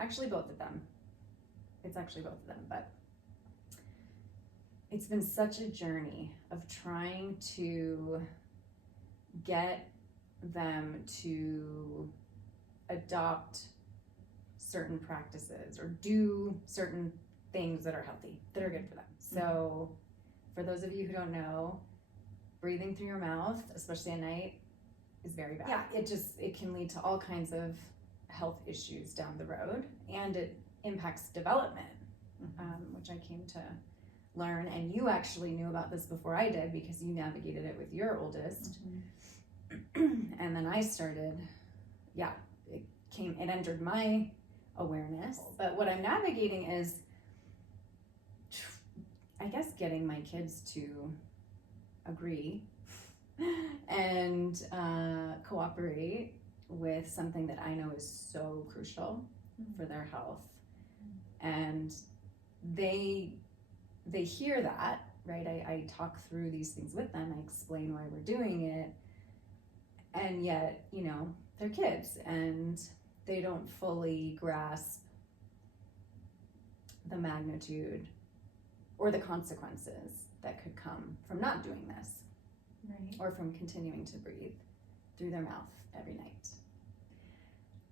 actually both of them. But it's been such a journey of trying to get them to adopt certain practices or do certain things that are healthy, that are good for them. So for those of you who don't know, breathing through your mouth, especially at night, is very bad. Yeah, it can lead to all kinds of health issues down the road, and it impacts development, which I came to learn. And you actually knew about this before I did because you navigated it with your oldest. And then I started, it entered my awareness. But what I'm navigating is, I guess, getting my kids to agree and cooperate with something that I know is so crucial for their health. And they hear that, right? I talk through these things with them. I explain why we're doing it. And yet, they're kids and they don't fully grasp the magnitude or the consequences that could come from not doing this, right? Or from continuing to breathe through their mouth every night.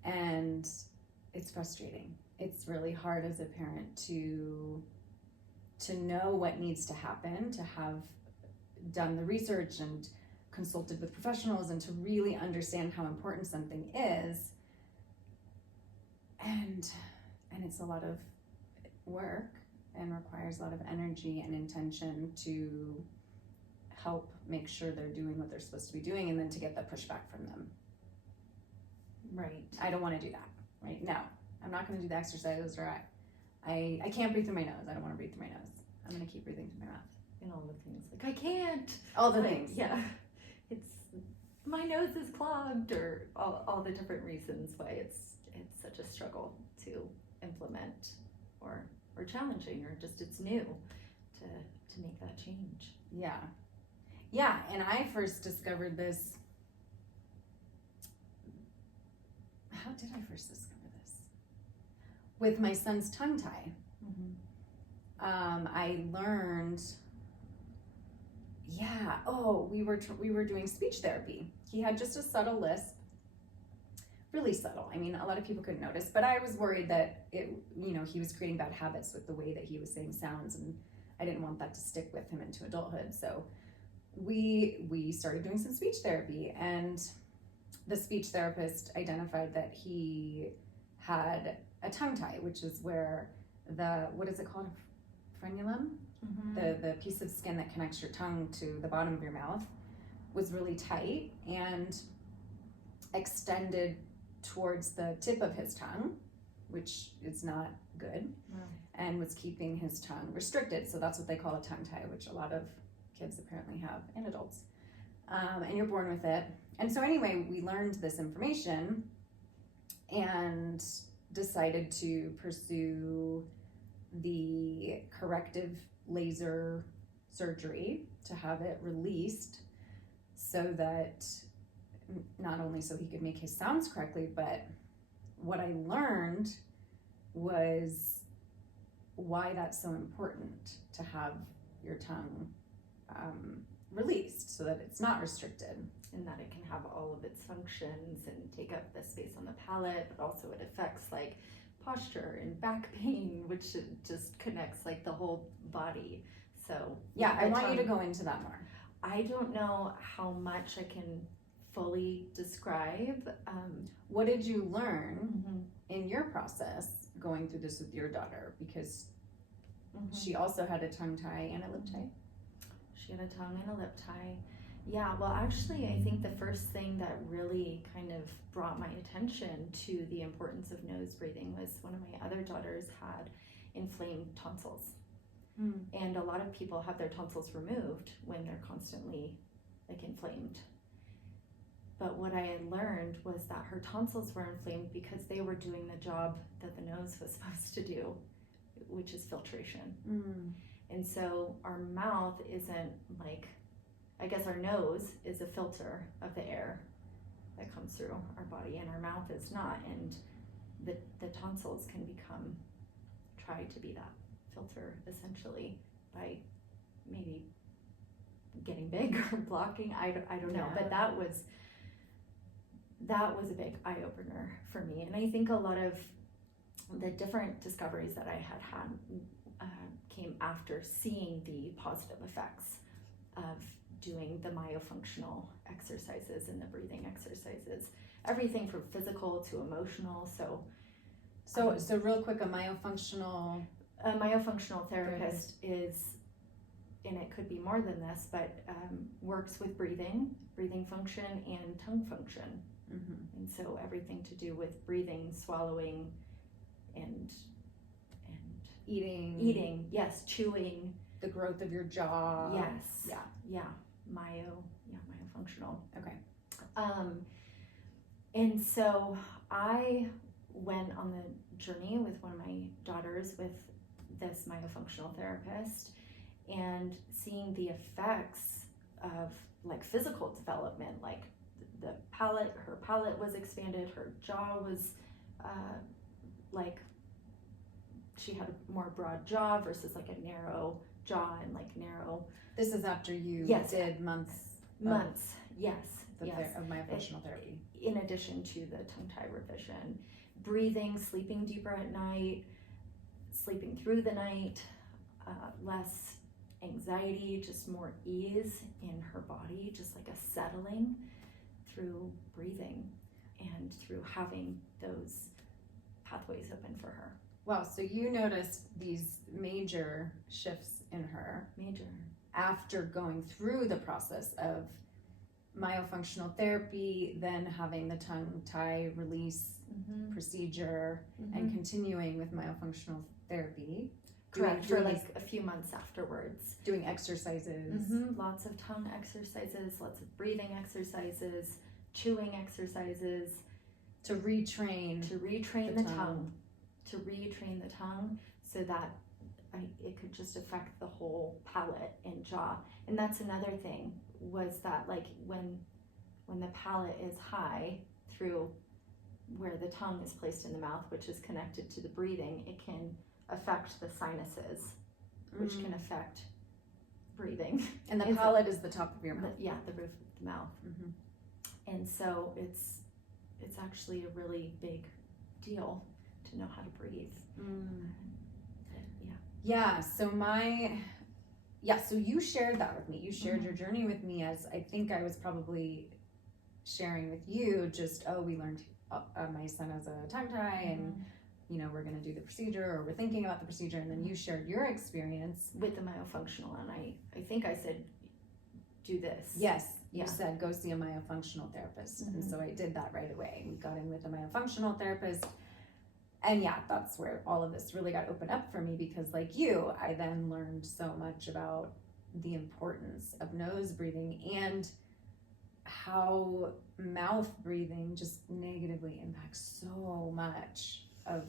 And it's frustrating. It's really hard as a parent to know what needs to happen, to have done the research and consulted with professionals and to really understand how important something is. And it's a lot of work and requires a lot of energy and intention to help make sure they're doing what they're supposed to be doing, and then to get the pushback from them. Right. I don't want to do that. Right. No, I'm not going to do the exercises, or I can't breathe through my nose. I don't want to breathe through my nose. I'm going to keep breathing through my mouth. And all the things like, I can't. All the things. Yeah. It's, my nose is clogged, or all the different reasons why it's such a struggle to implement or challenging, or just it's new to make that change. Yeah, and I first discovered this. How did I first discover this? With my son's tongue tie. I learned. We were doing speech therapy. He had just a subtle lisp. Really subtle. I mean, a lot of people couldn't notice, but I was worried that he was creating bad habits with the way that he was saying sounds, and I didn't want that to stick with him into adulthood. So we started doing some speech therapy, and the speech therapist identified that he had a tongue tie, which is where what is it called? Frenulum? The piece of skin that connects your tongue to the bottom of your mouth was really tight and extended towards the tip of his tongue, which is not good, and was keeping his tongue restricted. So that's what they call a tongue tie, which a lot of kids apparently have, and adults. And you're born with it. And so anyway, we learned this information and decided to pursue the corrective laser surgery to have it released, so that not only so he could make his sounds correctly, but what I learned was why that's so important to have your tongue released so that it's not restricted. And that it can have all of its functions and take up the space on the palate, but also it affects like posture and back pain, which just connects like the whole body. So I want you to go into that more. I don't know how much I can fully describe. What did you learn in your process going through this with your daughter? Because she also had a tongue tie and a lip tie. She had a tongue and a lip tie. Yeah, well, actually, I think the first thing that really kind of brought my attention to the importance of nose breathing was one of my other daughters had inflamed tonsils. And a lot of people have their tonsils removed when they're constantly like inflamed. But what I had learned was that her tonsils were inflamed because they were doing the job that the nose was supposed to do, which is filtration. And so our mouth isn't like, I guess our nose is a filter of the air that comes through our body, and our mouth is not. And the tonsils can try to be that filter essentially by maybe getting big or blocking. I don't know, but that was a big eye-opener for me. And I think a lot of the different discoveries that I had came after seeing the positive effects of doing the myofunctional exercises and the breathing exercises, everything from physical to emotional. So real quick, a myofunctional therapist is, and it could be more than this, but works with breathing function and tongue function. Mm-hmm. And so everything to do with breathing, swallowing, and eating, yes, chewing, the growth of your jaw. yes, myofunctional. Okay. And so I went on the journey with one of my daughters with this myofunctional therapist, and seeing the effects of like physical development, like her palate was expanded, her jaw was like she had a more broad jaw versus like a narrow jaw and like narrow. This is after you did months, yes, of myofunctional therapy. In addition to the tongue tie revision, breathing, sleeping deeper at night, sleeping through the night, less anxiety, just more ease in her body, just like a settling through breathing and through having those pathways open for her. Wow, so you noticed these major shifts in her after going through the process of myofunctional therapy, then having the tongue tie release procedure, and continuing with myofunctional therapy. Correct, for like a few months afterwards. Doing exercises. Lots of tongue exercises, lots of breathing exercises, chewing exercises. To retrain the tongue. To retrain the tongue so that it could just affect the whole palate and jaw. And that's another thing, was that like when the palate is high through where the tongue is placed in the mouth, which is connected to the breathing, it can affect the sinuses, which can affect breathing. And the palate is the top of your mouth. The roof of the mouth. And so it's actually a really big deal to know how to breathe. So you shared that with me. You shared your journey with me, as I think I was probably sharing with you, just, we learned my son has a tongue tie, and we're going to do the procedure, or we're thinking about the procedure, and then you shared your experience with the myofunctional, and I think I said, do this. Yes, you said go see a myofunctional therapist, and so I did that right away. We got in with a myofunctional therapist, and that's where all of this really got opened up for me, because like you, I then learned so much about the importance of nose breathing and how mouth breathing just negatively impacts so much of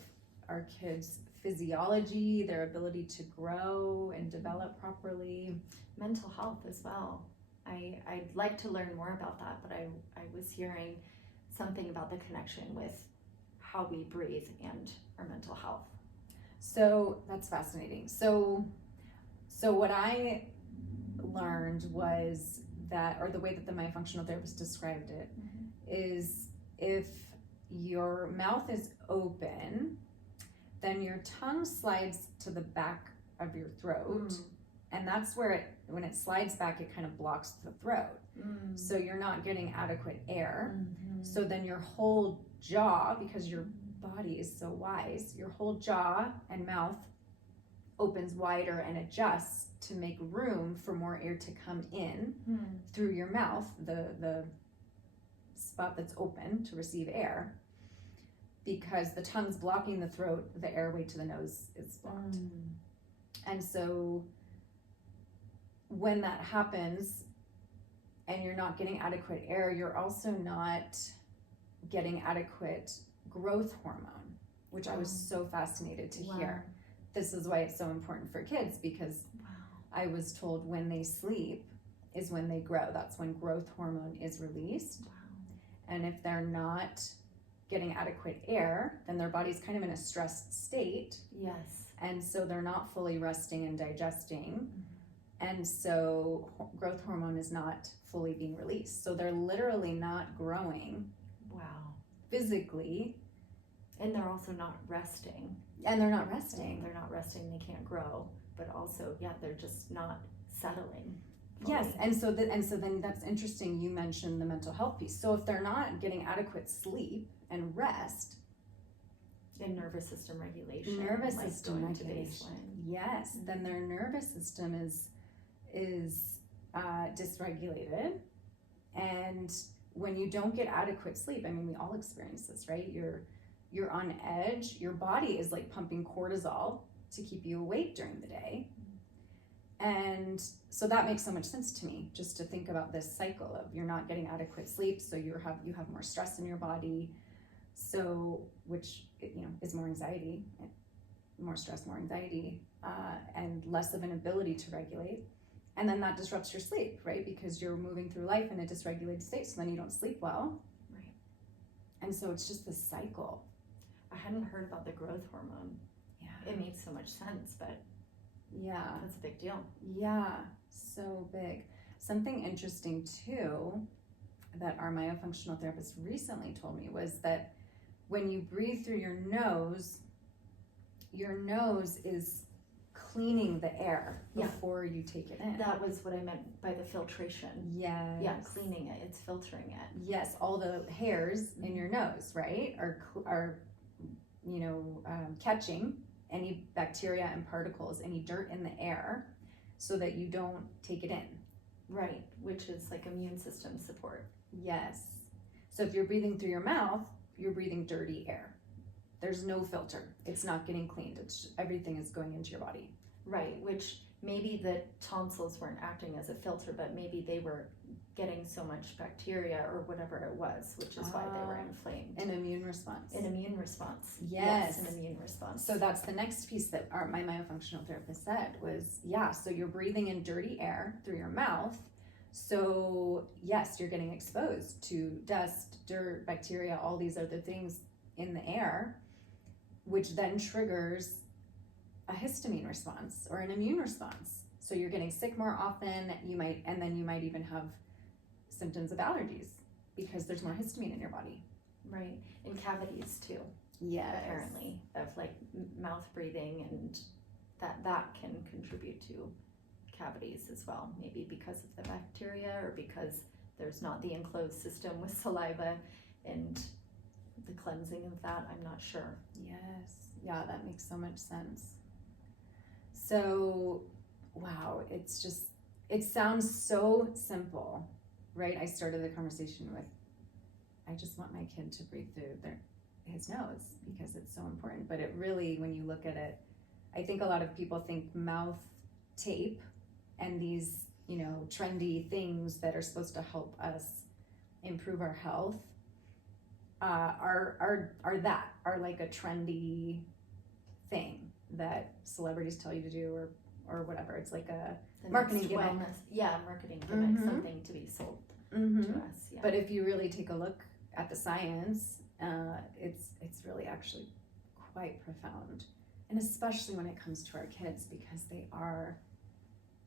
our kids' physiology, their ability to grow and develop properly. Mental health as well. I'd like to learn more about that, but I was hearing something about the connection with how we breathe and our mental health. So that's fascinating. So what I learned was that, or the way that the myofunctional therapist described it, is if your mouth is open, then your tongue slides to the back of your throat, and that's where when it slides back, it kind of blocks the throat. So you're not getting adequate air. So then your whole jaw, because your body is so wise, your whole jaw and mouth opens wider and adjusts to make room for more air to come in through your mouth, the spot that's open to receive air, because the tongue's blocking the throat, the airway to the nose is blocked. And so when that happens and you're not getting adequate air, you're also not getting adequate growth hormone, which I was so fascinated to hear. This is why it's so important for kids, because I was told when they sleep is when they grow. That's when growth hormone is released. And if they're not getting adequate air, then their body's kind of in a stressed state. Yes. And so they're not fully resting and digesting. And so growth hormone is not fully being released. So they're literally not growing. Wow. Physically. And they're also not resting. And they're not resting. They're not resting, they can't grow. But also, yeah, they're just not settling fully. Yes, and so then that's interesting. You mentioned the mental health piece. So if they're not getting adequate sleep and rest, and nervous system regulation, nervous like system going to regulation, baseline. yes, then their nervous system is dysregulated, and when you don't get adequate sleep, I mean, we all experience this, right? You're on edge. Your body is like pumping cortisol to keep you awake during the day. And so that makes so much sense to me, just to think about this cycle of you're not getting adequate sleep, so you have more stress in your body, so which is more anxiety, more stress, more anxiety, and less of an ability to regulate. And then that disrupts your sleep, right? Because you're moving through life in a dysregulated state, so then you don't sleep well. Right. And so it's just this cycle. I hadn't heard about the growth hormone. Yeah. It makes so much sense, but Yeah. that's a big deal. Yeah, so big. Something interesting too that our myofunctional therapist recently told me was that when you breathe through your nose is cleaning the air before you take it in. That was what I meant by the filtration. Yes. Yeah, cleaning it, it's filtering it. Yes, all the hairs in your nose, right, are catching any bacteria and particles, any dirt in the air, so that you don't take it in. Right, which is like immune system support. Yes. So if you're breathing through your mouth, you're breathing dirty air. There's no filter. It's not getting cleaned. Everything is going into your body. Right, which maybe the tonsils weren't acting as a filter, but maybe they were getting so much bacteria or whatever it was, which is why they were inflamed. An immune response. An immune response. Yes. An immune response. So that's the next piece that my myofunctional therapist said was, so you're breathing in dirty air through your mouth. So yes, you're getting exposed to dust, dirt, bacteria, all these other things in the air, which then triggers a histamine response or an immune response. So you're getting sick more often. You might even have symptoms of allergies because there's more histamine in your body. Right, and cavities too. Yes. Apparently, of like mouth breathing, and that can contribute to cavities as well. Maybe because of the bacteria, or because there's not the enclosed system with saliva and the cleansing of that. I'm not sure. Yes. Yeah, that makes so much sense. So, wow, it sounds so simple, right? I started the conversation with, I just want my kid to breathe through his nose because it's so important. But it really, when you look at it, I think a lot of people think mouth tape and these, trendy things that are supposed to help us improve our health are like a trendy thing that celebrities tell you to do or whatever. It's like a marketing gimmick. Wellness. Yeah, marketing gimmick, something to be sold to us. Yeah. But if you really take a look at the science, it's really actually quite profound, and especially when it comes to our kids, because they are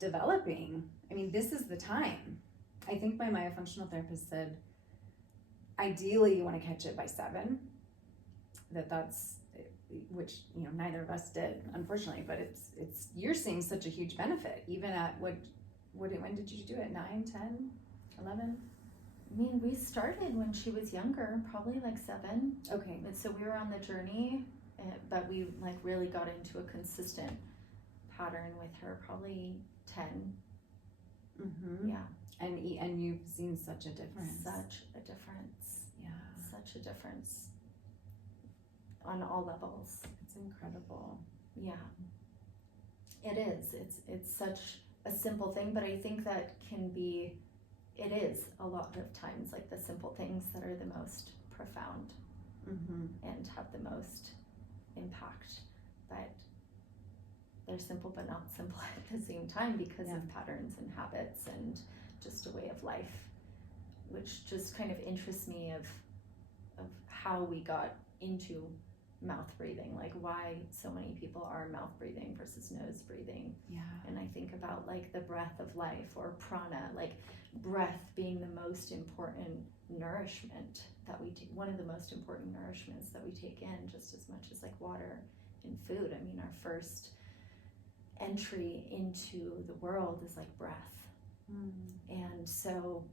developing. I mean, this is the time. I think my myofunctional therapist said, ideally you want to catch it by 7. That's which neither of us did, unfortunately, but it's you're seeing such a huge benefit even at when did you do it? 9, 10, 11? I mean, we started when she was younger, probably like 7. Okay. And so we were on the journey, but we like really got into a consistent pattern with her, probably 10. Yeah. And you've seen such a difference. Such a difference. Yeah. Such a difference. On all levels. It's incredible. Yeah. It is. It's such a simple thing, but I think that it is a lot of times like the simple things that are the most profound and have the most impact. But they're simple but not simple at the same time because of patterns and habits and just a way of life, which just kind of interests me of of how we got into mouth breathing, like why so many people are mouth breathing versus nose breathing. Yeah. And I think about like the breath of life, or prana, like breath being the most important nourishment that we take, one of the most important nourishments that we take in, just as much as like water and food. I mean, our first entry into the world is like breath. And so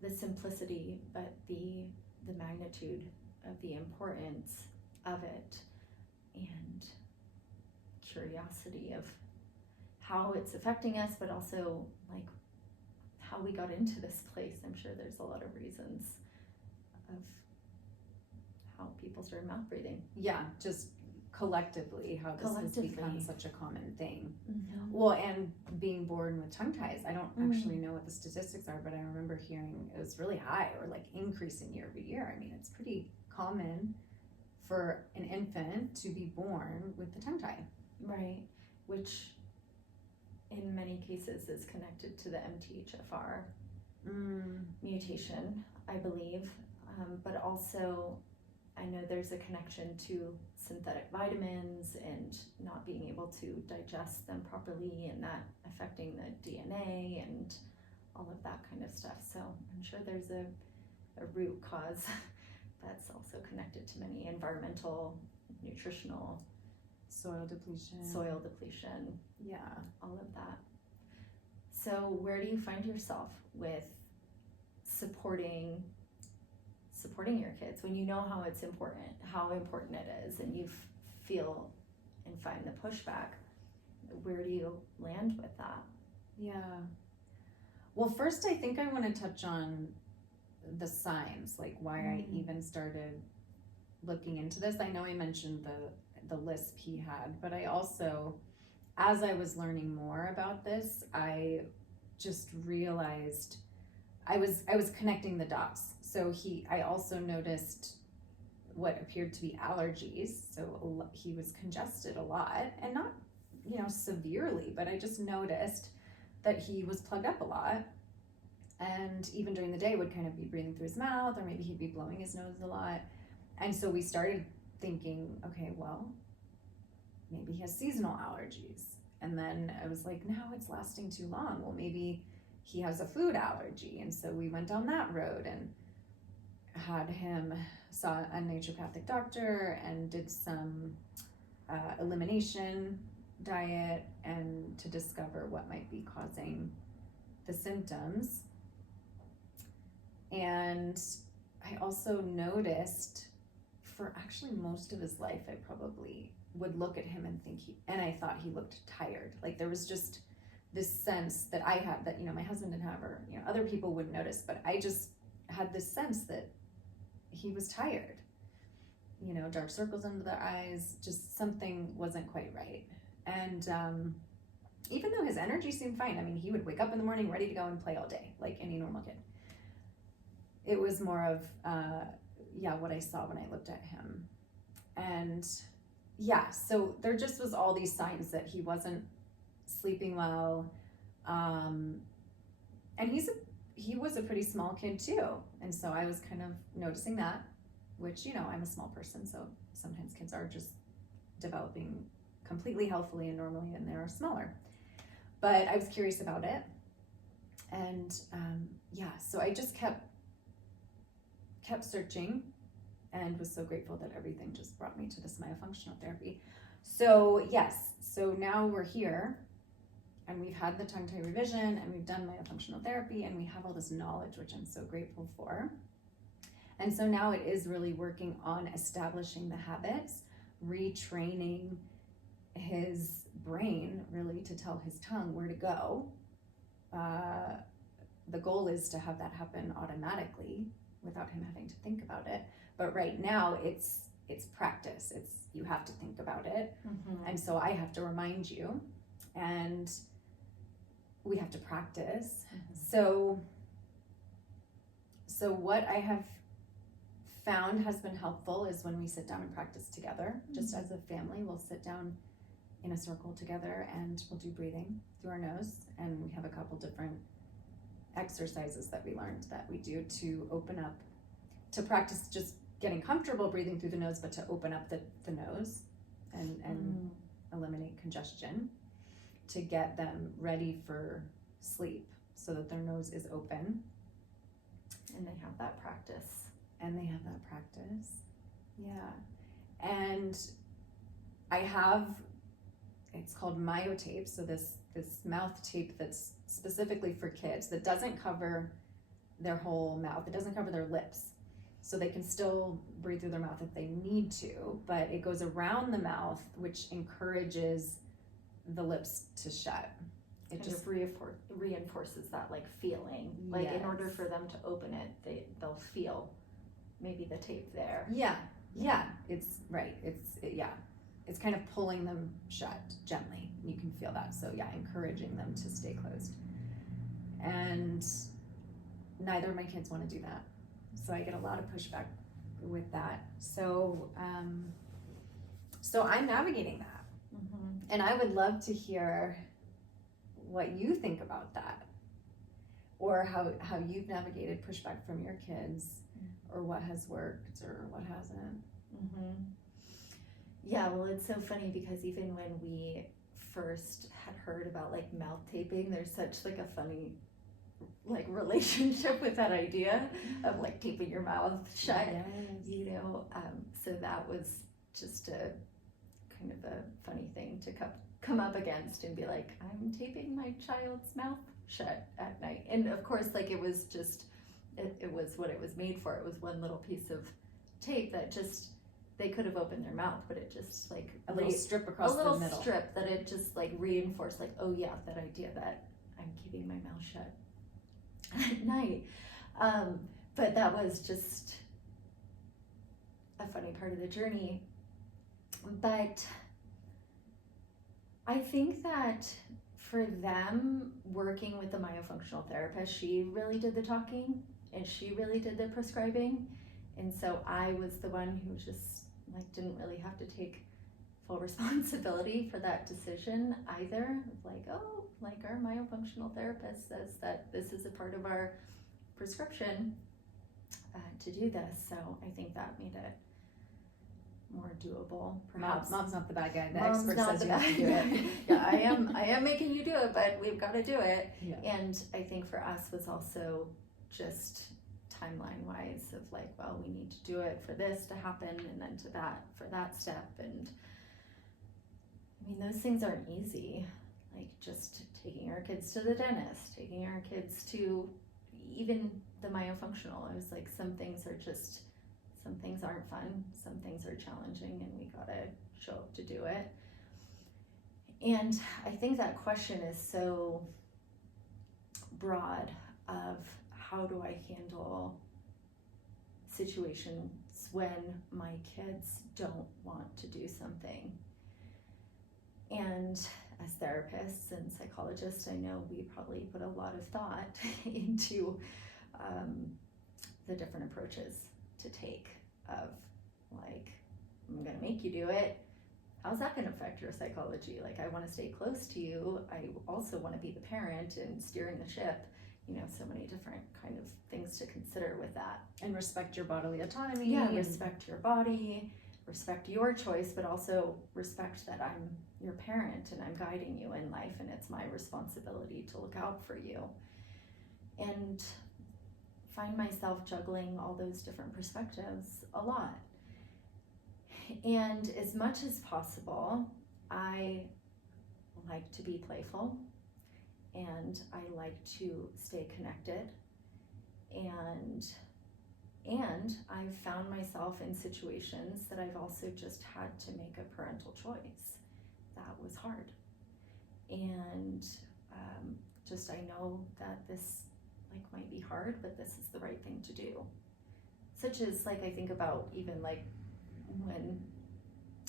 the simplicity, but the magnitude of the importance of it, and curiosity of how it's affecting us, but also like how we got into this place. I'm sure there's a lot of reasons of how people started mouth breathing. Yeah, just collectively how this has become such a common thing. Well, and being born with tongue ties, I don't actually know what the statistics are, but I remember hearing it was really high, or like increasing year over year. I mean, it's pretty common for an infant to be born with the tongue tie. Right, which in many cases is connected to the MTHFR mutation, I believe, but also I know there's a connection to synthetic vitamins and not being able to digest them properly, and that affecting the DNA and all of that kind of stuff. So I'm sure there's a root cause that's also connected to many environmental, nutritional, soil depletion, yeah, all of that. So where do you find yourself with supporting your kids when you know how important it is, and you feel and find the pushback? Where do you land with that? Yeah. Well, first I think I want to touch on the signs, like why I even started looking into this. I know I mentioned the lisp he had, but I also, as I was learning more about this, I just realized I was connecting the dots. So I also noticed what appeared to be allergies. So he was congested a lot, and not, severely, but I just noticed that he was plugged up a lot. And even during the day would kind of be breathing through his mouth, or maybe he'd be blowing his nose a lot. And so we started thinking, okay, well, maybe he has seasonal allergies. And then I was like, no, it's lasting too long. Well, maybe he has a food allergy. And so we went down that road and had him, saw a naturopathic doctor and did some elimination diet, and to discover what might be causing the symptoms. And I also noticed for actually most of his life, I probably would look at him and I thought he looked tired. Like there was just this sense that I had that, my husband didn't have, or, other people wouldn't notice, but I just had this sense that he was tired, dark circles under the eyes, just something wasn't quite right. And even though his energy seemed fine, I mean, he would wake up in the morning ready to go and play all day, like any normal kid. It was more of, what I saw when I looked at him. And so there just was all these signs that he wasn't sleeping well. And he was a pretty small kid too. And so I was kind of noticing that, which, I'm a small person, so sometimes kids are just developing completely healthily and normally, and they're smaller. But I was curious about it. And so I just kept searching, and was so grateful that everything just brought me to this myofunctional therapy. So so now we're here, and we've had the tongue tie revision, and we've done myofunctional therapy, and we have all this knowledge, which I'm so grateful for. And so now it is really working on establishing the habits, retraining his brain really to tell his tongue where to go. The goal is to have that happen automatically without him having to think about it. But right now it's practice. You have to think about it. And so I have to remind you, and we have to practice. So what I have found has been helpful is when we sit down and practice together, just as a family, we'll sit down in a circle together and we'll do breathing through our nose. And we have a couple different exercises that we learned that we do to open up to practice just getting comfortable breathing through the nose, but to open up the nose and eliminate congestion, to get them ready for sleep so that their nose is open. And they have that practice. Yeah. And I have, it's called myotape, so this mouth tape that's specifically for kids that doesn't cover their whole mouth. It doesn't cover their lips. So they can still breathe through their mouth if they need to, but it goes around the mouth, which encourages the lips to shut. It just reinforces that like feeling. Like in order for them to open it, they'll feel maybe the tape there. Yeah. It's right. It's kind of pulling them shut gently. You can feel that. So yeah, encouraging them to stay closed. And neither of my kids want to do that. So I get a lot of pushback with that. So I'm navigating that. And I would love to hear what you think about that, or how you've navigated pushback from your kids, or what has worked or what hasn't. Yeah, well, it's so funny because even when we first had heard about like mouth taping, there's such like a funny like relationship with that idea of like taping your mouth shut. Yes. You know, so that was just a kind of a funny thing to come up against and be like, I'm taping my child's mouth shut at night. And of course, like it was just, it was what it was made for. It was one little piece of tape that just, they could have opened their mouth, but it just like a little strip across the middle. A little strip that it just like reinforced, like, oh yeah, that idea that I'm keeping my mouth shut at night. But that was just a funny part of the journey. But I think that for them, working with the myofunctional therapist, she really did the talking and she really did the prescribing. And so I was the one who just like didn't really have to take full responsibility for that decision either. Like, oh, like our myofunctional therapist says that this is a part of our prescription to do this. So I think that made it more doable, perhaps. Mom's not the bad guy. The Mom's expert not says the you have to do bad it. Yeah, I am making you do it, but we've got to do it. Yeah. And I think for us was also just timeline wise of like, well, we need to do it for this to happen and then to that for that step. And I mean, those things aren't easy. Like just taking our kids to the dentist, taking our kids to even the myofunctional. I was like, some things aren't fun, some things are challenging, and we gotta show up to do it. And I think that question is so broad of how do I handle situations when my kids don't want to do something. And as therapists and psychologists, I know we probably put a lot of thought into the different approaches to take of like, I'm gonna make you do it. How's that gonna affect your psychology? Like, I wanna stay close to you. I also wanna be the parent and steering the ship. You know, so many different kind of things to consider with that. And respect your bodily autonomy. Yeah, respect your body, respect your choice, but also respect that I'm your parent and I'm guiding you in life and it's my responsibility to look out for you. And find myself juggling all those different perspectives a lot. And as much as possible, I like to be playful and I like to stay connected. And I've found myself in situations that I've also just had to make a parental choice. That was hard. And just I know that this like might be hard, but this is the right thing to do. Such as like I think about even like when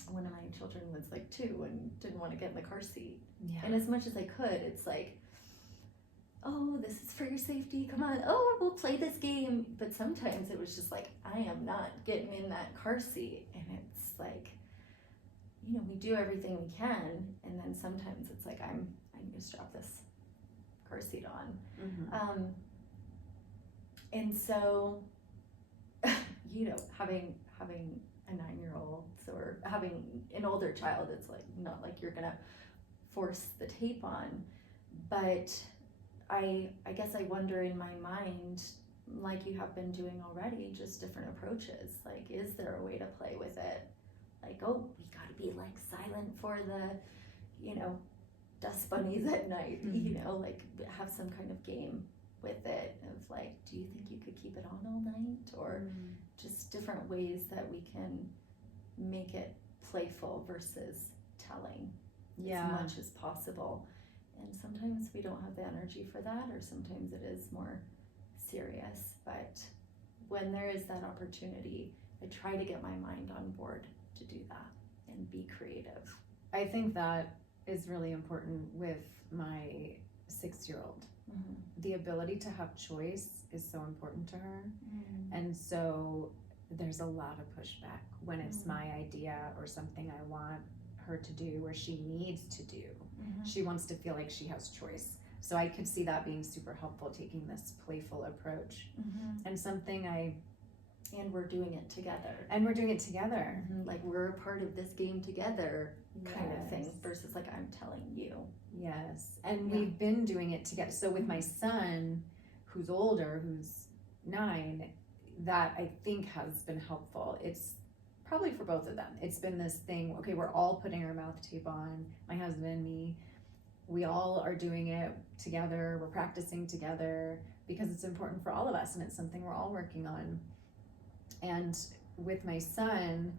one of my children was like 2 and didn't want to get in the car seat. Yeah. And as much as I could, it's like, oh, this is for your safety, come on, oh, we'll play this game. But sometimes it was just like, I am not getting in that car seat. And it's like, you know, we do everything we can, and then sometimes it's like, I need to strap this car seat on. Mm-hmm. And so having a 9-year-old or having an older child, it's like not like you're gonna force the tape on, but I guess I wonder in my mind, like you have been doing already, just different approaches. Like, is there a way to play with it? Like, oh, we gotta be like silent for the, dust bunnies at night, like have some kind of game with it of like, do you think you could keep it on all night? Or just different ways that we can make it playful versus telling as much as possible. And sometimes we don't have the energy for that, or sometimes it is more serious. But when there is that opportunity, I try to get my mind on board to do that and be creative. I think that is really important with my 6-year-old. The ability to have choice is so important to her. And so there's a lot of pushback when it's my idea or something I want her to do or she needs to do. She wants to feel like she has choice. So I could see that being super helpful, taking this playful approach. And something and we're doing it together. Like we're a part of this game together kind of thing versus like I'm telling you. Yes. And we've been doing it together. So with my son, who's older, who's 9, that I think has been helpful. It's probably for both of them. It's been this thing, okay, we're all putting our mouth tape on, my husband, me. We all are doing it together. We're practicing together because it's important for all of us and it's something we're all working on. And with my son,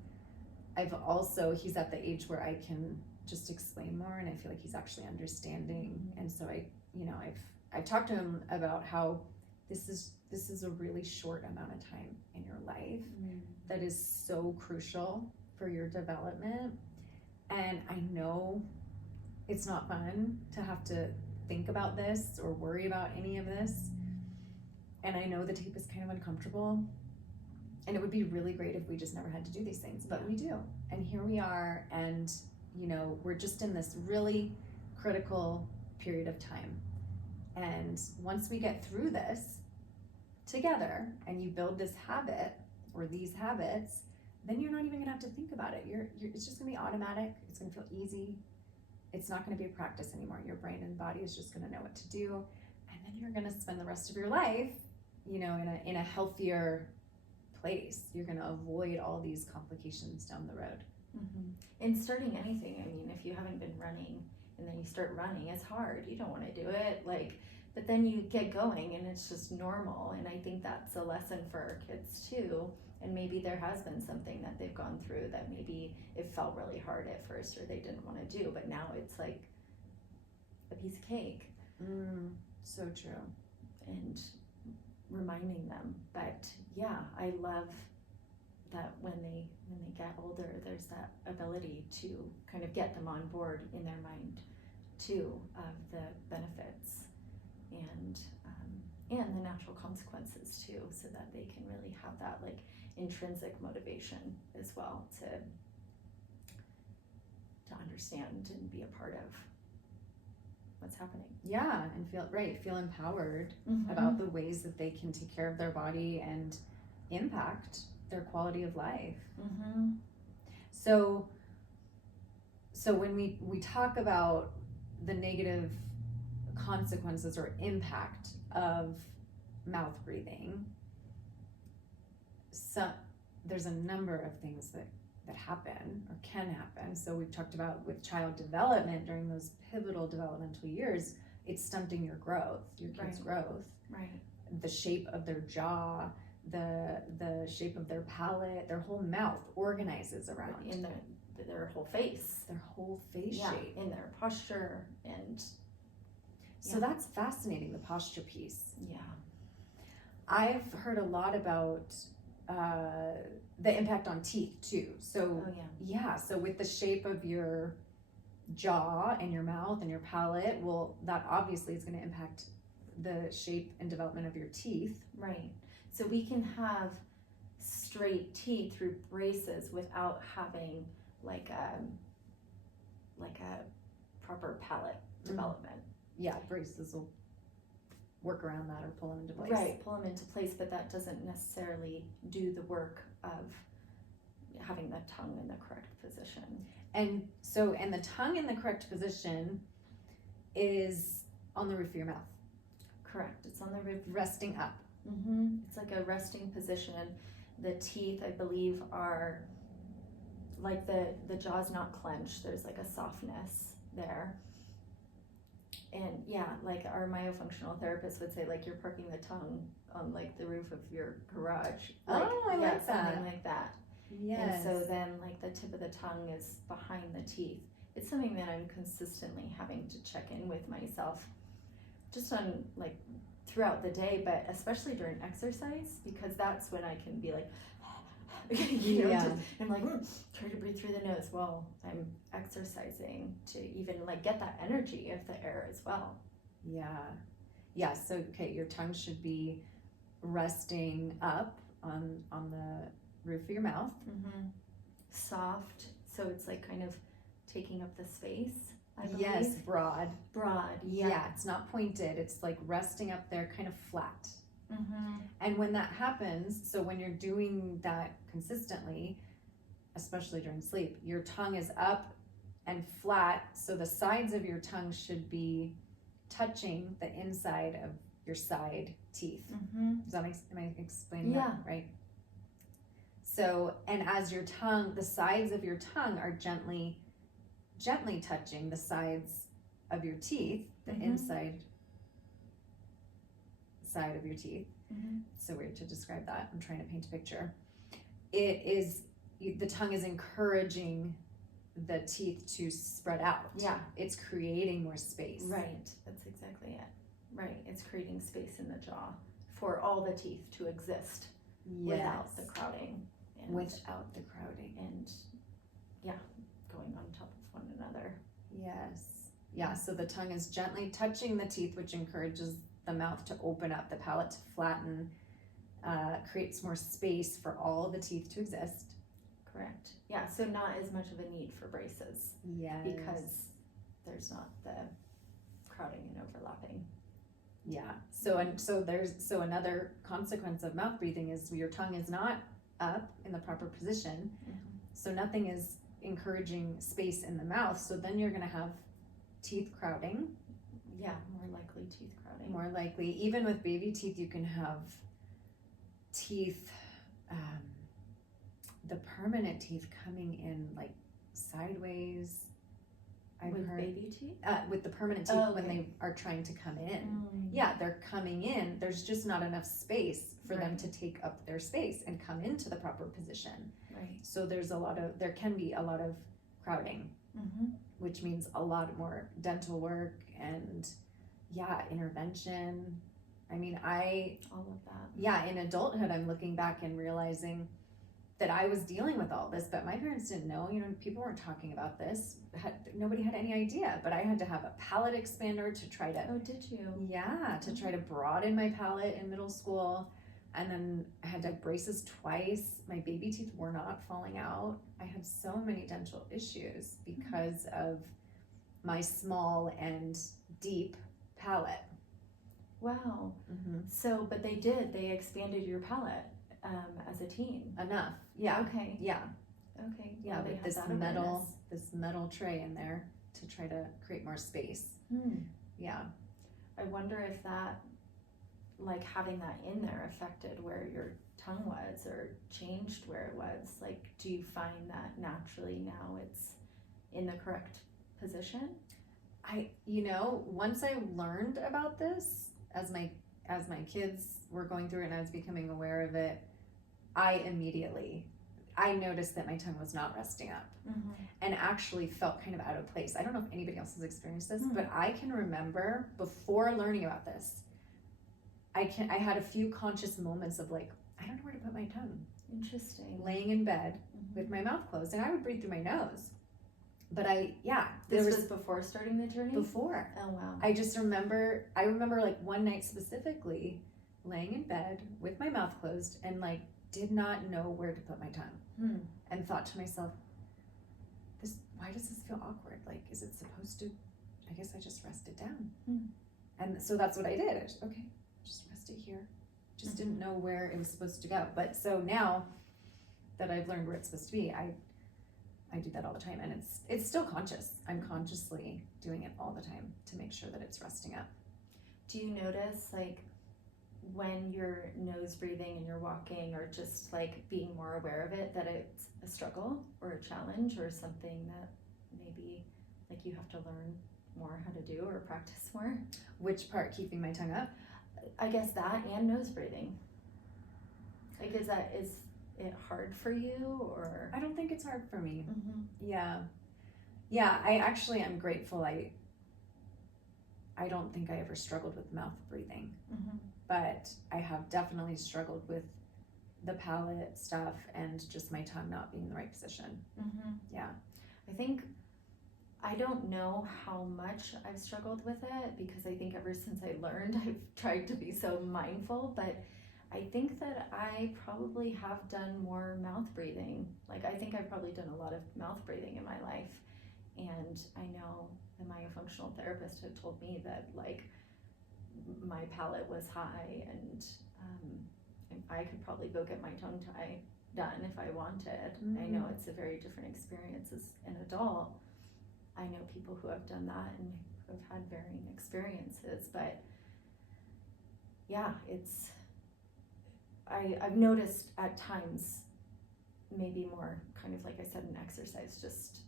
he's at the age where I can just explain more and I feel like he's actually understanding. And so I've talked to him about how this is a really short amount of time in your life that is so crucial for your development. And I know it's not fun to have to think about this or worry about any of this. And I know the tape is kind of uncomfortable. And it would be really great if we just never had to do these things, but we do. And here we are, and we're just in this really critical period of time. And once we get through this together and you build this habit or these habits, then you're not even gonna have to think about it. It's just gonna be automatic. It's gonna feel easy. It's not gonna be a practice anymore. Your brain and body is just gonna know what to do. And then you're gonna spend the rest of your life, in a healthier place. You're going to avoid all these complications down the road. And starting anything, I mean, if you haven't been running and then you start running, it's hard. You don't want to do it, but then you get going and it's just normal. And I think that's a lesson for our kids too. And maybe there has been something that they've gone through that maybe it felt really hard at first or they didn't want to do, but now it's like a piece of cake. So true. And reminding them. But yeah, I love that when they get older, there's that ability to kind of get them on board in their mind too of the benefits and the natural consequences too, so that they can really have that like intrinsic motivation as well to understand and be a part of what's happening. Yeah, and feel empowered about the ways that they can take care of their body and impact their quality of life. So when we talk about the negative consequences or impact of mouth breathing, there's a number of things that happen or can happen. So we've talked about with child development during those pivotal developmental years, it's stunting your growth, your kids' growth. The shape of their jaw, the shape of their palate, their whole mouth organizes around in their whole face. Their whole face shape. In their posture and so that's fascinating, the posture piece. Yeah. I've heard a lot about the impact on teeth too. So so with the shape of your jaw and your mouth and your palate, well, that obviously is going to impact the shape and development of your teeth. Right. So we can have straight teeth through braces without having like a proper palate development. Yeah, braces will work around that or pull them into place. Right, pull them into place, but that doesn't necessarily do the work of having the tongue in the correct position. And the tongue in the correct position is on the roof of your mouth. Correct, it's on the roof. Resting up. It's like a resting position. The teeth, I believe, are like the jaw's not clenched. There's like a softness there. And yeah, like our myofunctional therapist would say, like you're parking the tongue on like the roof of your garage. Like, I like that. Something like that. Yes. And so then like the tip of the tongue is behind the teeth. It's something that I'm consistently having to check in with myself just on like throughout the day, but especially during exercise, because that's when I can be like, I'm like, try to breathe through the nose while I'm exercising to even like get that energy of the air as well. Yeah. So okay, your tongue should be resting up on the roof of your mouth. Soft, so it's like kind of taking up the space. I believe. Yes, broad. Yeah. It's not pointed. It's like resting up there, kind of flat. And when that happens, so when you're doing that consistently, especially during sleep, your tongue is up and flat, so the sides of your tongue should be touching the inside of your side teeth. Does that am I explaining that right? So, and as your tongue, the sides of your tongue are gently touching the sides of your teeth, the inside side of your teeth. It's so weird to describe that. I'm trying to paint a picture. It is, the tongue is encouraging the teeth to spread out. Yeah. It's creating more space. Right. That's exactly it. Right. It's creating space in the jaw for all the teeth to exist without the crowding. Without the crowding. And going on top of one another. Yes. Yeah, so the tongue is gently touching the teeth, which encourages the mouth to open up, the palate to flatten, creates more space for all the teeth to exist. Correct. Yeah, so not as much of a need for braces. Yes. Because there's not the crowding and overlapping. Yeah. So another consequence of mouth breathing is your tongue is not up in the proper position. So nothing is encouraging space in the mouth. So then you're going to have teeth crowding. Yeah, more likely teeth crowding. More likely. Even with baby teeth, you can have teeth, the permanent teeth coming in like sideways. With baby teeth? With the permanent teeth when they are trying to come in. Yeah, they're coming in. There's just not enough space for them to take up their space and come into the proper position. Right. So there can be a lot of crowding, which means a lot more dental work and intervention. I mean, all of that. Yeah, in adulthood, I'm looking back and realizing that I was dealing with all this, but my parents didn't know. People weren't talking about this. Nobody had any idea. But I had to have a palate expander to try to. Oh, did you? Yeah, to try to broaden my palate in middle school, and then I had to have braces twice. My baby teeth were not falling out. I had so many dental issues because of my small and deep palate. Wow. So, but they expanded your palate as a teen. Enough. Yeah. Okay. Yeah. Okay. Yeah, well, with this metal tray in there to try to create more space. Yeah. I wonder if that, like having that in there, affected where your tongue was or changed where it was. Like, do you find that naturally now it's in the correct position? Once I learned about this, as my kids were going through it and I was becoming aware of it, I noticed that my tongue was not resting up and actually felt kind of out of place. I don't know if anybody else has experienced this, but I can remember before learning about this, I had a few conscious moments of like, I don't know where to put my tongue. Interesting. Laying in bed with my mouth closed, and I would breathe through my nose. But this was before starting the journey? Before. Oh, wow. I remember like one night specifically laying in bed with my mouth closed and like did not know where to put my tongue and thought to myself, why does this feel awkward? Like, is it supposed to, I guess I just rest it down. And so that's what I did. Okay, just rest it here. Just didn't know where it was supposed to go. But so now that I've learned where it's supposed to be, I do that all the time, and it's still conscious. I'm consciously doing it all the time to make sure that it's resting up. Do you notice, like, when you're nose breathing and you're walking, or just like being more aware of it, that it's a struggle or a challenge or something that maybe like you have to learn more how to do or practice more? Which part? Keeping my tongue up? I guess that, and nose breathing. Like, is it hard for you, or? I don't think it's hard for me. Mm-hmm. Yeah, I actually am grateful. I don't think I ever struggled with mouth breathing, Mm-hmm. but I have definitely struggled with the palate stuff and just my tongue not being in the right position. Mm-hmm. Yeah. I don't know how much I've struggled with it, because I think ever since I learned, I've tried to be so mindful, but I think that I probably have done more mouth breathing. Like, I think I've probably done a lot of mouth breathing in my life. And I know the myofunctional therapist had told me that, like, my palate was high, and I could probably go get my tongue tie done if I wanted. I know it's a very different experience as an adult. I know people who have done that and who have had varying experiences, but yeah, I've noticed at times, maybe more kind of like I said in exercise, just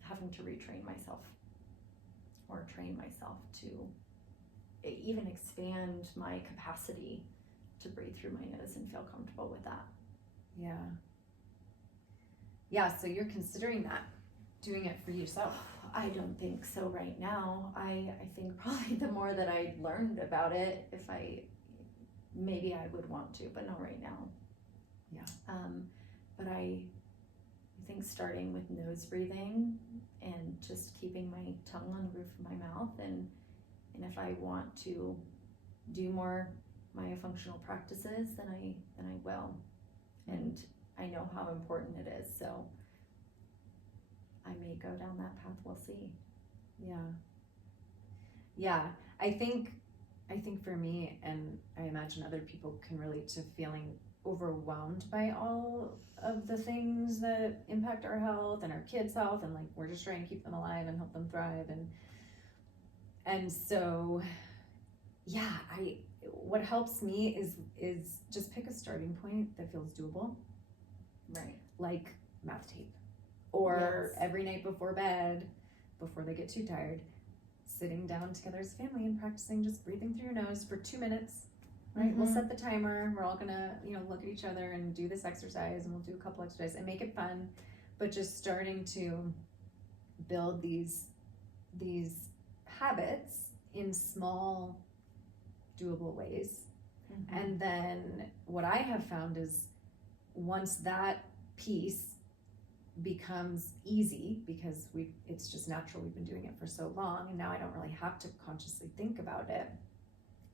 having to retrain myself or train myself to even expand my capacity to breathe through my nose and feel comfortable with that. Yeah, so you're considering that, doing it for yourself. I don't think so right now. I think probably the more that I learned about it, maybe I would want to, but not right now. Yeah. But I think starting with nose breathing and just keeping my tongue on the roof of my mouth, and if I want to do more myofunctional practices, then I will. And I know how important it is, so I may go down that path. We'll see. Yeah. I think for me, and I imagine other people can relate to feeling overwhelmed by all of the things that impact our health and our kids' health, and like we're just trying to keep them alive and help them thrive, and so yeah, what helps me is just pick a starting point that feels doable, Right. like mouth tape, or Yes. every night before bed, before they get too tired, sitting down together as a family and practicing just breathing through your nose for 2 minutes, right? We'll set the timer. We're all gonna, look at each other and do this exercise, and we'll do a couple exercises and make it fun, but just starting to build these habits in small, doable ways. Mm-hmm. And then what I have found is once that piece becomes easy, because it's just natural, we've been doing it for so long, and now I don't really have to consciously think about it,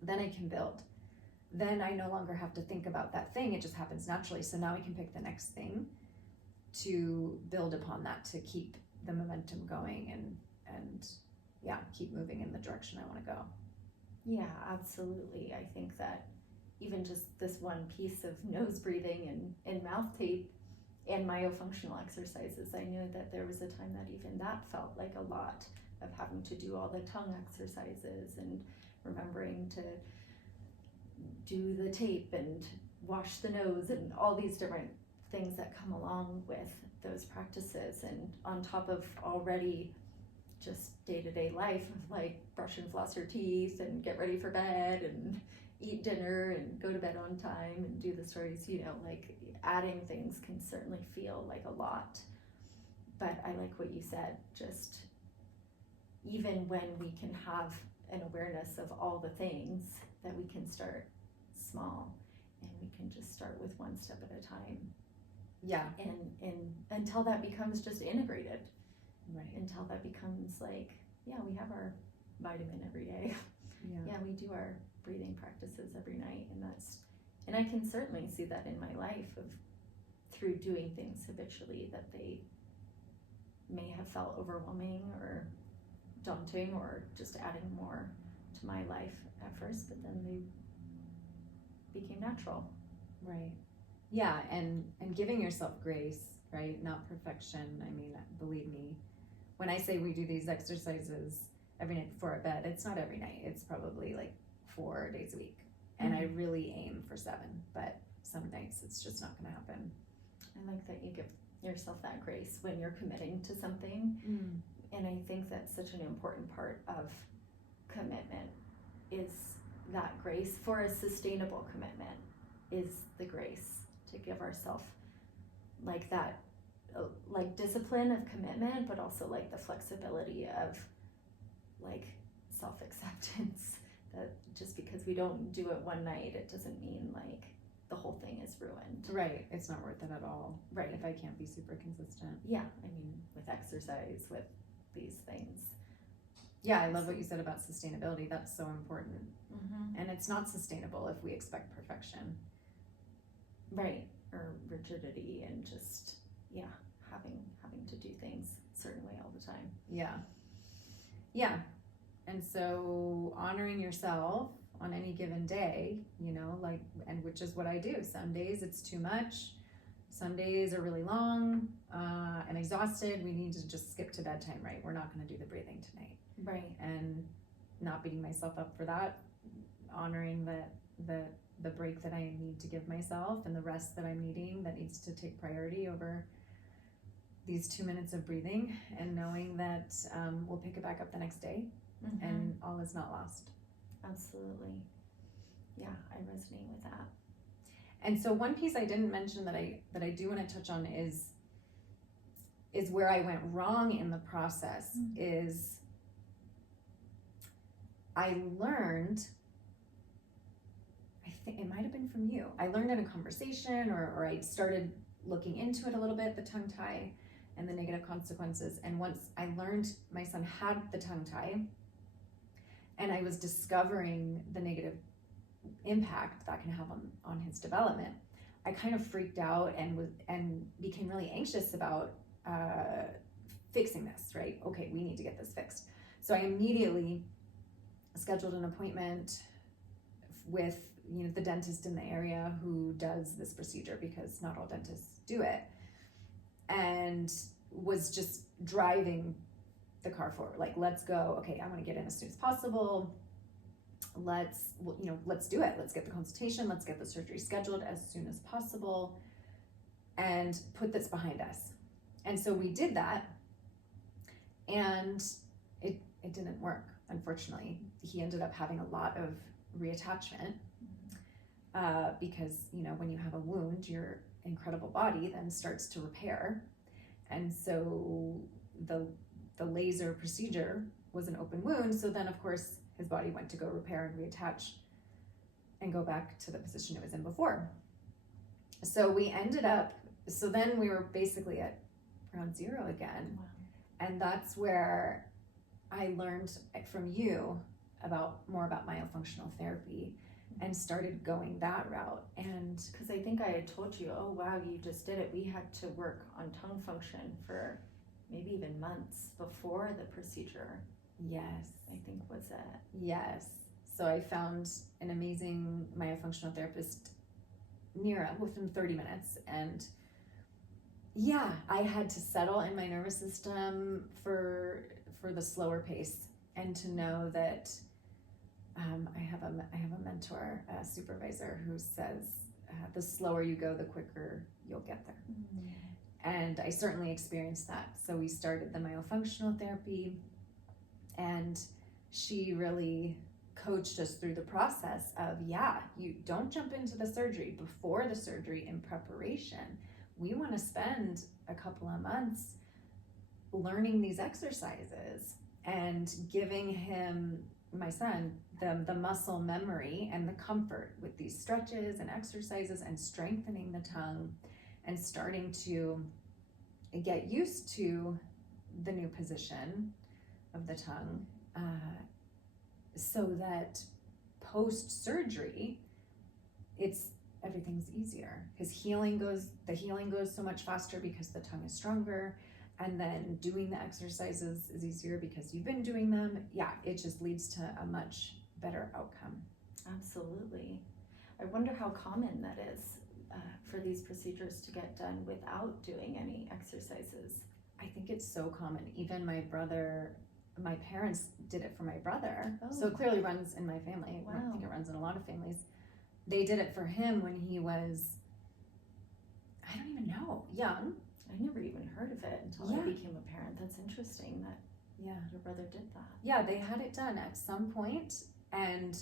then I can build. Then I no longer have to think about that thing, it just happens naturally. So now I can pick the next thing to build upon that, to keep the momentum going and yeah, keep moving in the direction I want to go. Yeah, absolutely. I think that even just this one piece of nose breathing and mouth tape and myofunctional exercises, I knew that there was a time that even that felt like a lot, of having to do all the tongue exercises and remembering to do the tape and wash the nose and all these different things that come along with those practices, and on top of already just day-to-day life of like brush and floss your teeth and get ready for bed and eat dinner and go to bed on time and do the stories, like adding things can certainly feel like a lot. But I like what you said, just even when we can have an awareness of all the things, that we can start small and we can just start with one step at a time. Yeah. And until that becomes just integrated. Right. Until that becomes like, yeah, we have our vitamin every day. Yeah, we do our breathing practices every night, and I can certainly see that in my life, of through doing things habitually that they may have felt overwhelming or daunting, or just adding more to my life at first, but then they became natural. Right. Yeah, and giving yourself grace, right? Not perfection. I mean, believe me, when I say we do these exercises every night before our bed, it's not every night. It's probably like 4 days a week. And I really aim for 7, but some nights it's just not going to happen. I like that you give yourself that grace when you're committing to something. And I think that's such an important part of commitment, is that grace. For a sustainable commitment is the grace to give ourselves like that, like discipline of commitment, but also like the flexibility of like self-acceptance, that just because we don't do it one night, it doesn't mean like the whole thing is ruined. Right. It's not worth it at all. Right. If I can't be super consistent. Yeah. I mean, with exercise, with these things. Yeah, I love what you said about sustainability. That's so important. And it's not sustainable if we expect perfection. Right. Or rigidity and just, having to do things a certain way all the time. Yeah. Yeah. And so honoring yourself on any given day, like, and which is what I do. Some days it's too much. Some days are really long. I'm exhausted. We need to just skip to bedtime, right? We're not going to do the breathing tonight. Right. And not beating myself up for that, honoring the break that I need to give myself and the rest that I'm needing that needs to take priority over these 2 minutes of breathing, and knowing that we'll pick it back up the next day and all is not lost. Absolutely. Yeah, I resonate with that. And so one piece I didn't mention that I do want to touch on is where I went wrong in the process. Is I learned, I think it might have been from you. I learned in a conversation, or I started looking into it a little bit, the tongue tie and the negative consequences. And once I learned my son had the tongue tie, and I was discovering the negative impact that can have on his development, I kind of freaked out and became really anxious about fixing this, right? Okay, we need to get this fixed. So I immediately scheduled an appointment with the dentist in the area who does this procedure, because not all dentists do it, and was just driving the car forward, like, let's go. Okay, I want to get in as soon as possible. Let's do it. Let's get the consultation. Let's get the surgery scheduled as soon as possible and put this behind us. And so we did that, and it didn't work, unfortunately. He ended up having a lot of reattachment because, when you have a wound, your incredible body then starts to repair. And so the laser procedure was an open wound. So then, of course, his body went to go repair and reattach and go back to the position it was in before. So then we were basically at ground zero again. Wow. And that's where I learned from you more about myofunctional therapy and started going that route. And because I think I had told you, oh wow, you just did it. We had to work on tongue function for maybe even months before the procedure. yes, I think was it. yes. So I found an amazing myofunctional therapist within 30 minutes. And yeah, I had to settle in my nervous system for the slower pace, and to know that I have a mentor, a supervisor, who says the slower you go, the quicker you'll get there. And I certainly experienced that. So we started the myofunctional therapy, and she really coached us through the process of, you don't jump into the surgery. Before the surgery, in preparation, we want to spend a couple of months learning these exercises and giving my son, the muscle memory and the comfort with these stretches and exercises, and strengthening the tongue and starting to get used to the new position of the tongue, so that post-surgery everything's easier, because the healing goes so much faster because the tongue is stronger, and then doing the exercises is easier because you've been doing them. It just leads to a much better outcome. Absolutely. I wonder how common that is for these procedures to get done without doing any exercises. I think it's so common. Even my parents did it for my brother. So it clearly runs in my family. Wow. I think it runs in a lot of families. They did it for him when he was, I don't even know, young. I never even heard of it until Yeah. I became a parent. That's interesting that Yeah. your brother did that. Yeah, they had it done at some point and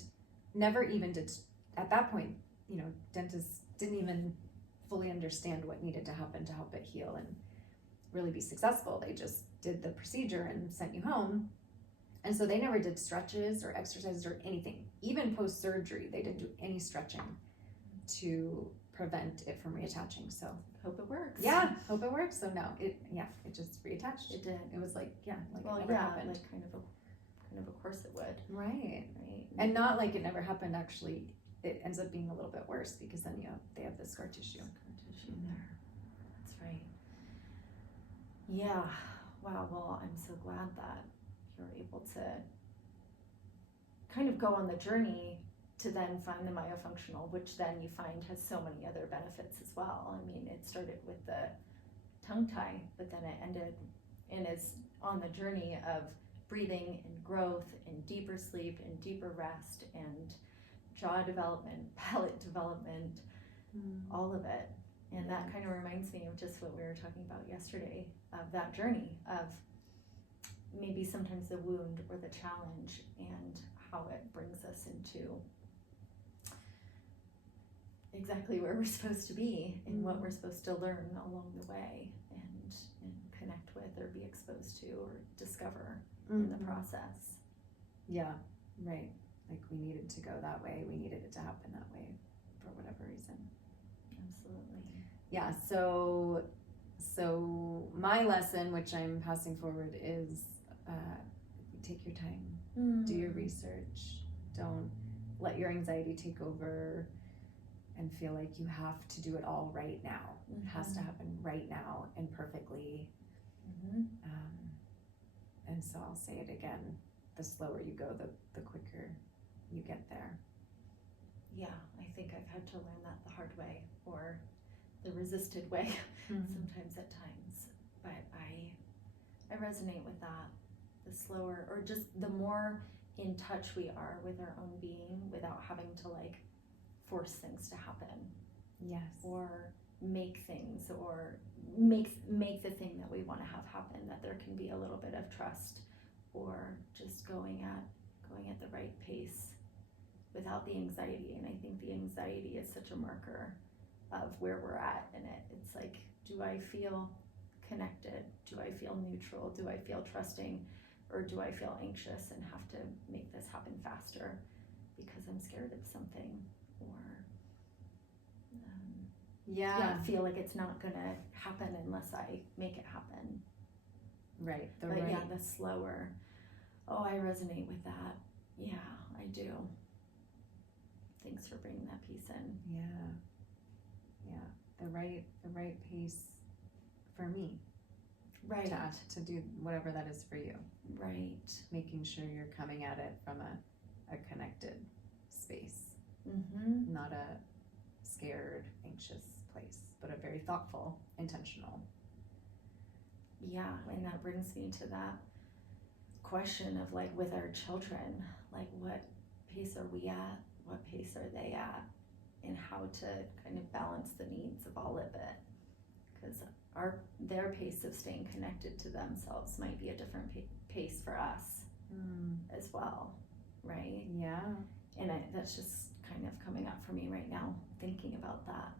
never even did, at that point, you know, dentists didn't even fully understand what needed to happen to help it heal and really be successful. They just did the procedure and sent you home. And so they never did stretches or exercises or anything. Even post-surgery, they didn't do any stretching to prevent it from reattaching. So Hope it works. yeah, hope it works. So no, it just reattached. It did. It was like, yeah, like Well, it never yeah, happened. like kind of a course it would. Right. Right. And not like it never happened, actually. It ends up being a little bit worse because then they have the scar tissue. Scar tissue there. That's right. Yeah. Wow. Well, I'm so glad that you're able to kind of go on the journey to then find the myofunctional, which then you find has so many other benefits as well. I mean, it started with the tongue tie, but then it ended and is on the journey of breathing and growth and deeper sleep and deeper rest and jaw development, palate development, all of it. And that kind of reminds me of just what we were talking about yesterday, of that journey of maybe sometimes the wound or the challenge and how it brings us into exactly where we're supposed to be and what we're supposed to learn along the way and connect with or be exposed to or discover in the process. Yeah, right. Like we needed to go that way. We needed it to happen that way for whatever reason. Absolutely. Yeah, so my lesson, which I'm passing forward, is take your time, do your research, don't let your anxiety take over and feel like you have to do it all right now. It has to happen right now and perfectly. And so I'll say it again, the slower you go, the quicker you get there. Yeah, I think I've had to learn that the hard way or the resisted way sometimes at times. But I resonate with that. The slower, or just the more in touch we are with our own being without having to like force things to happen. Yes. Or make things or make the thing that we want to have happen, that there can be a little bit of trust or just going at the right pace without the anxiety. And I think the anxiety is such a marker of where we're at in it. It's like, do I feel connected? Do I feel neutral? Do I feel trusting? Or do I feel anxious and have to make this happen faster because I'm scared of something? Or feel like it's not gonna happen unless I make it happen. Right. Yeah, the slower. Oh, I resonate with that. Yeah, I do. Thanks for bringing that piece in. Yeah. The right pace for me. Right. To do whatever that is for you. Right. Making sure you're coming at it from a connected space. Not a scared, anxious place, but a very thoughtful, intentional. Yeah, and that brings me to that question of like with our children, like what pace are we at? What pace are they at? And how to kind of balance the needs of all of it. Because their pace of staying connected to themselves might be a different pace for us as well, right? Yeah. And that's just kind of coming up for me right now, thinking about that.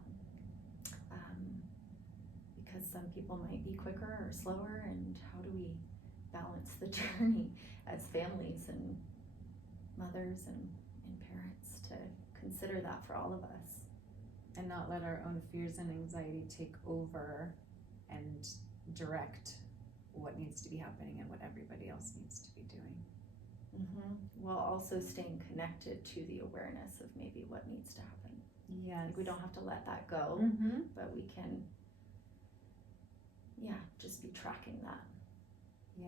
Because some people might be quicker or slower, and how do we balance the journey as families and mothers and parents to consider that for all of us. And not let our own fears and anxiety take over and direct what needs to be happening and what everybody else needs to be doing. While also staying connected to the awareness of maybe what needs to happen. Yes. Like we don't have to let that go, but we can, just be tracking that. Yeah.